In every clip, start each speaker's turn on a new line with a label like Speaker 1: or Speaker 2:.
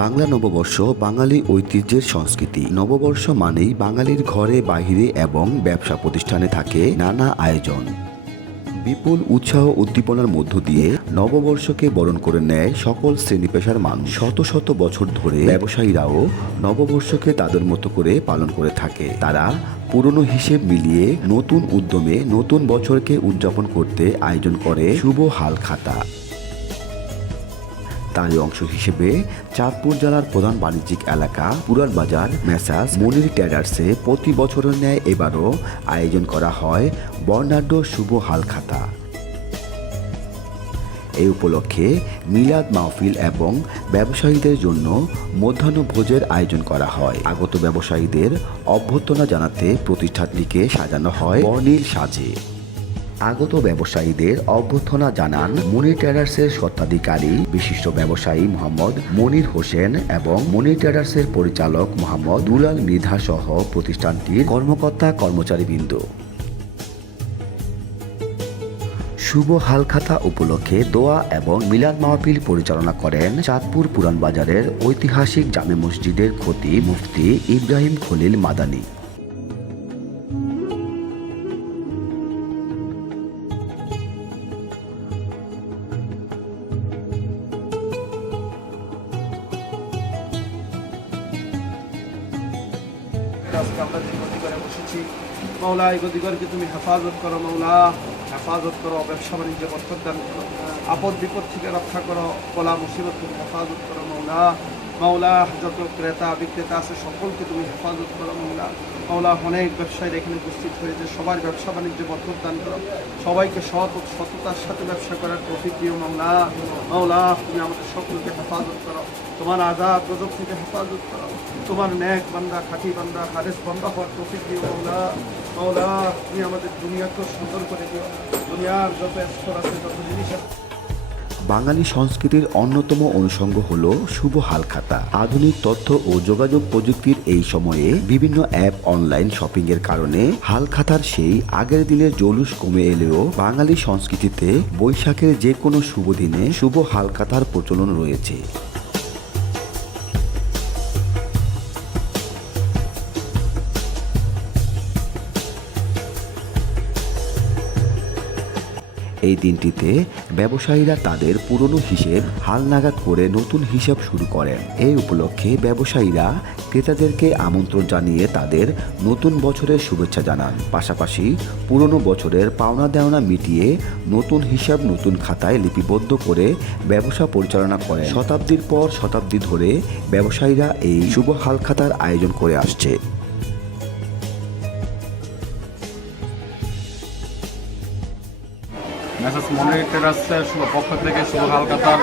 Speaker 1: বাংলা নববর্ষ বাঙালি ঐতিহ্যের সংস্কৃতি। নববর্ষ মানেই বাঙালির ঘরে, বাহিরে এবং ব্যবসা প্রতিষ্ঠানে থাকে নানা আয়োজন। বিপুল উৎসাহ উদ্দীপনার মধ্য দিয়ে নববর্ষকে বরণ করে নেয় সকল শ্রেণি পেশার মানুষ। শত শত বছর ধরে ব্যবসায়ীরাও নববর্ষকে তাদের মতো করে পালন করে থাকে। তারা পুরনো হিসেব মিলিয়ে নতুন উদ্যমে নতুন বছরকে উদযাপন করতে আয়োজন করে শুভ হাল খাতা তারই অংশ হিসেবে চাঁদপুর জেলার প্রধান বাণিজ্যিক এলাকা, পুরান বাজার মেসাজ মনির ট্রেডার্সে প্রতি বছরের ন্যায় এবারও আয়োজন করা হয় বর্ণাঢ্য শুভ হালখাতা। এই উপলক্ষে মিলাদ মাহফিল এবং ব্যবসায়ীদের জন্য মধ্যাহ্ন ভোজের আয়োজন করা হয়। আগত ব্যবসায়ীদের অভ্যর্থনা জানাতে প্রতিষ্ঠানটিকে সাজানো হয় বর্ণিল সাজে। আগত ব্যবসায়ীদের অভ্যর্থনা জানান মনির ট্রেডার্সের স্বত্বাধিকারী, বিশিষ্ট ব্যবসায়ী মোহাম্মদ মনির হোসেন এবং মনির ট্রেডার্সের পরিচালক মোহাম্মদ দুলাল মৃধা সহ প্রতিষ্ঠানটির কর্মকর্তা কর্মচারীবৃন্দ। শুভ হালখাতা উপলক্ষে দোয়া এবং মিলাদ মাহফিল পরিচালনা করেন চাঁদপুর পুরান বাজারের ঐতিহাসিক জামে মসজিদের খতি মুফতি ইব্রাহিম খলিল মাদানী।
Speaker 2: আজকে আমরা যে গতিকরে বসেছি মৌলা এই গতিকরকে তুমি হেফাজত করো মৌলা হেফাজত করো, ব্যবসা বাণিজ্য বর্তমান করো, আপদ বিপদ থেকে রক্ষা করো, কলা, মুসিবত তুমি হেফাজত করো মৌলা মাওলা যত ক্রেতা, বিক্রেতা আছে, সকলকে তুমি হেফাজত করো মৌলা মাওলা অনেক ব্যবসায়ীরা এখানে উপস্থিত হয়েছে, সবার ব্যবসা বাণিজ্য বরকত দান করো। সবাইকে সৎ সততার সাথে ব্যবসা করার প্রফিট দিও মাওলা। মাওলা, তুমি আমাদের সকলকে হেফাজত করো। তোমার আজাদ গজব থেকে হেফাজত করো। তোমার ন্যাক বান্দা, খাঁটি বান্দা, হারেস বান্দা হওয়ার প্রফিট দিও মাওলা। মাওলা, তুমি আমাদের দুনিয়াকেও সুন্দর করে দিও। দুনিয়ার যত স্তর আছে, যত জিনিস আছে
Speaker 1: বাঙালি সংস্কৃতির অন্যতম অনুষঙ্গ হল শুভ হালখাতা। আধুনিক তথ্য ও যোগাযোগ প্রযুক্তির এই সময়ে বিভিন্ন অ্যাপ অনলাইন শপিং এর কারণে হালখাতার সেই আগের দিনের জলুস কমে এলেও বাঙালি সংস্কৃতিতে বৈশাখের যে কোনো শুভ দিনে শুভ হালখাতার প্রচলন রয়েছে। এই দিনটিতে ব্যবসায়ীরা তাদের পুরনো হিসেব হালনাগাদ করে নতুন হিসাব শুরু করেন। এই উপলক্ষে ব্যবসায়ীরা ক্রেতাদেরকে আমন্ত্রণ জানিয়ে তাদের নতুন বছরের শুভেচ্ছা জানান। পাশাপাশি পুরনো বছরের পাওনা দেওনা মিটিয়ে নতুন হিসাব নতুন খাতায় লিপিবদ্ধ করে ব্যবসা পরিচালনা করেন। শতাব্দীর পর শতাব্দী ধরে ব্যবসায়ীরা এই শুভ হালখাতার আয়োজন করে আসছে।
Speaker 3: মেসাজ মনির ট্রেডার্সের পক্ষ থেকে শুভ হালকাতার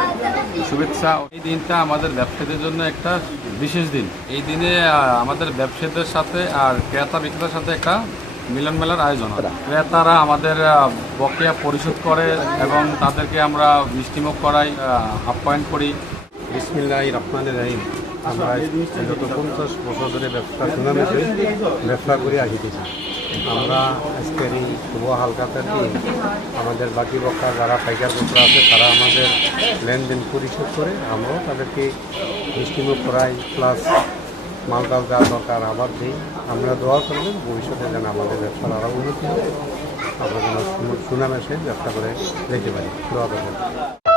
Speaker 3: শুভেচ্ছা। এই দিনটা আমাদের ব্যবসায়ীদের জন্য একটা বিশেষ দিন। এই দিনে আমাদের ব্যবসায়ীদের সাথে আর ক্রেতা বিক্রেতার সাথে একটা মিলন মেলার আয়োজন ক্রেতারা আমাদের বকেয়া পরিশোধ করে এবং তাদেরকে আমরা মিষ্টিমুখ করাই আপ্যায়ন করি।
Speaker 4: বিসমিল্লাহ রহমান রাহিম। আমরা গত পঞ্চাশ বছর ধরে ব্যবসা ব্যবসা করে আসিতেছি। আমরা আজকের এই শুভ হালকাতার দিন আমাদের বাকি বক্তা যারা পাইকার বক্তা আছে, তারা আমাদের লেনদেন পরিশোধ করে আমরাও তাদেরকে মিষ্টিমুখ করাই প্লাস মালটাল যা দরকার, আবার দিই। আমরা দোয়া করবেন, ভবিষ্যতে যেন আমাদের ব্যবসার আরও উন্নতি হয়। আমরা যেন সুনামের সে ব্যবসা করে যেতে পারি। দোয়া করবেন।